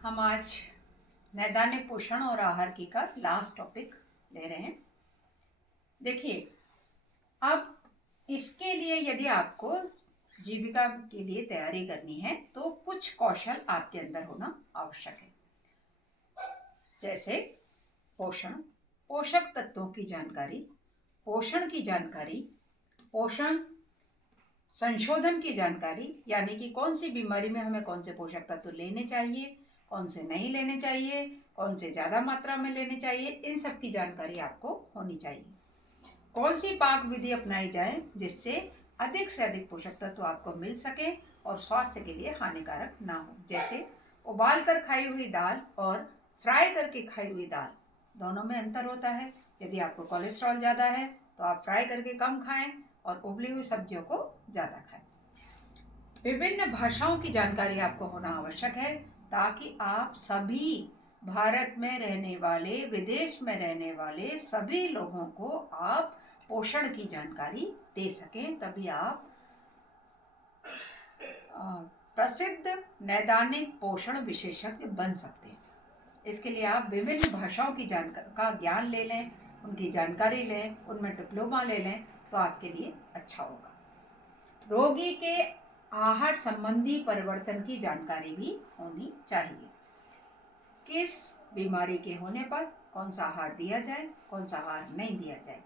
हम आज नैदानिक पोषण और आहार की का लास्ट टॉपिक ले रहे हैं। देखिए, अब इसके लिए यदि आपको जीविका के लिए तैयारी करनी है तो कुछ कौशल आपके अंदर होना आवश्यक है। जैसे पोषण, पोषक तत्वों की जानकारी, पोषण की जानकारी, पोषण संशोधन की जानकारी, यानी कि कौन सी बीमारी में हमें कौन से पोषक तत्व लेने चाहिए, कौन से नहीं लेने चाहिए, कौन से ज़्यादा मात्रा में लेने चाहिए, इन सब की जानकारी आपको होनी चाहिए। कौन सी पाक विधि अपनाई जाए जिससे अधिक से अधिक पोषक तत्व आपको मिल सके और स्वास्थ्य के लिए हानिकारक ना हो। जैसे उबाल कर खाई हुई दाल और फ्राई करके खाई हुई दाल, दोनों में अंतर होता है। यदि आपको कोलेस्ट्रॉल ज़्यादा है तो आप फ्राई करके कम खाएं और उबली हुई सब्जियों को ज़्यादा खाएं। विभिन्न भाषाओं की जानकारी आपको होना आवश्यक है ताकि आप सभी भारत में रहने वाले, विदेश में रहने वाले सभी लोगों को आप पोषण की जानकारी दे सकें। तभी आप प्रसिद्ध नैदानिक पोषण विशेषज्ञ बन सकते हैं। इसके लिए आप विभिन्न भाषाओं की का ज्ञान ले लें, उनकी जानकारी लें, उनमें डिप्लोमा ले लें तो आपके लिए अच्छा होगा। रोगी के आहार संबंधी परिवर्तन की जानकारी भी होनी चाहिए। किस बीमारी के होने पर कौन सा आहार दिया जाए, कौन सा आहार नहीं दिया जाए,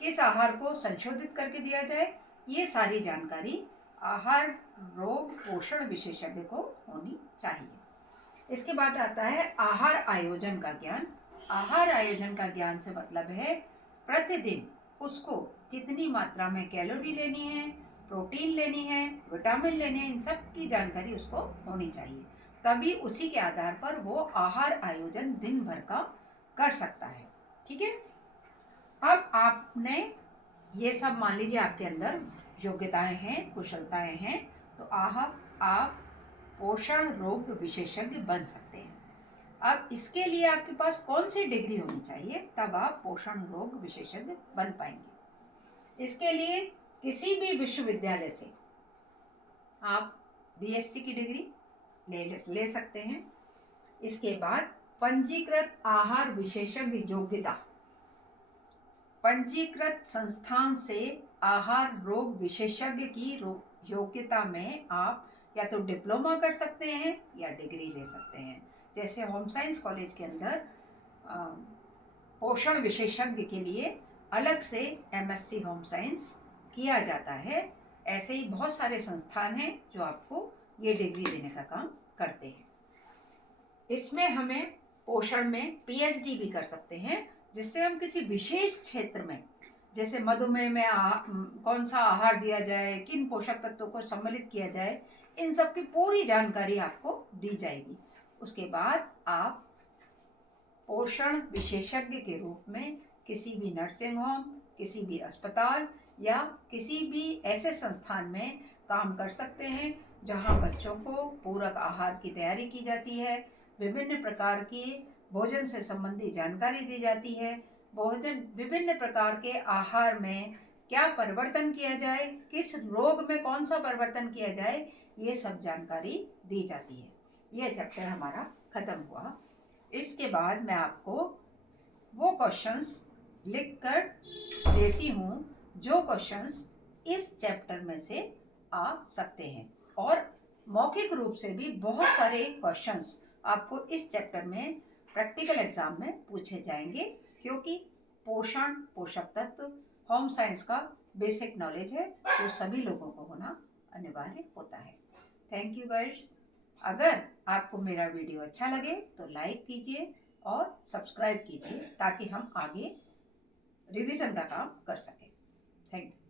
किस आहार को संशोधित करके दिया जाए, ये सारी जानकारी आहार रोग पोषण विशेषज्ञ को होनी चाहिए। इसके बाद आता है आहार आयोजन का ज्ञान। आहार आयोजन का ज्ञान से मतलब है प्रतिदिन उसको कितनी मात्रा में कैलोरी लेनी है, प्रोटीन लेनी है, विटामिन लेने हैं, इन सब की जानकारी उसको होनी चाहिए। तभी उसी के आधार पर वो आहार आयोजन दिन भर का कर सकता है। ठीक है, अब आपने ये सब मान लीजिए आपके अंदर योग्यताएं हैं, कुशलताएं हैं, तो आप पोषण रोग विशेषज्ञ बन सकते हैं। अब इसके लिए आपके पास कौन सी डिग्री होनी चाहिए, तब आप पोषण रोग विशेषज्ञ बन पाएंगे। इसके लिए किसी भी विश्वविद्यालय से आप बीएससी की डिग्री ले सकते हैं। इसके बाद पंजीकृत आहार विशेषज्ञ योग्यता, पंजीकृत संस्थान से आहार रोग विशेषज्ञ की योग्यता में आप या तो डिप्लोमा कर सकते हैं या डिग्री ले सकते हैं। जैसे होम साइंस कॉलेज के अंदर पोषण विशेषज्ञ के लिए अलग से एमएससी होम साइंस किया जाता है, ऐसे ही बहुत सारे संस्थान हैं जो आपको ये डिग्री देने का काम करते हैं। इसमें हमें पोषण में पीएचडी भी कर सकते हैं, जिससे हम किसी विशेष क्षेत्र में, जैसे मधुमेह में कौन सा आहार दिया जाए, किन पोषक तत्वों को सम्मिलित किया जाए, इन सब की पूरी जानकारी आपको दी जाएगी। उसके बाद आप पोषण विशेषज्ञ के रूप में किसी भी नर्सिंग होम, किसी भी अस्पताल या किसी भी ऐसे संस्थान में काम कर सकते हैं जहां बच्चों को पूरक आहार की तैयारी की जाती है, विभिन्न प्रकार की भोजन से संबंधी जानकारी दी जाती है, विभिन्न प्रकार के आहार में क्या परिवर्तन किया जाए, किस रोग में कौन सा परिवर्तन किया जाए, ये सब जानकारी दी जाती है। ये चैप्टर हमारा खत्म हुआ। इसके बाद मैं आपको वो क्वेश्चंस लिख कर देती हूँ जो क्वेश्चंस इस चैप्टर में से आ सकते हैं, और मौखिक रूप से भी बहुत सारे क्वेश्चंस आपको इस चैप्टर में प्रैक्टिकल एग्जाम में पूछे जाएंगे, क्योंकि पोषण, पोषक तत्व, होम साइंस का बेसिक नॉलेज है जो सभी लोगों को होना अनिवार्य होता है। Thank you guys. अगर आपको मेरा वीडियो अच्छा लगे तो लाइक कीजिए और सब्सक्राइब कीजिए ताकि हम आगे रिवीजन का काम कर सकें। Thank you.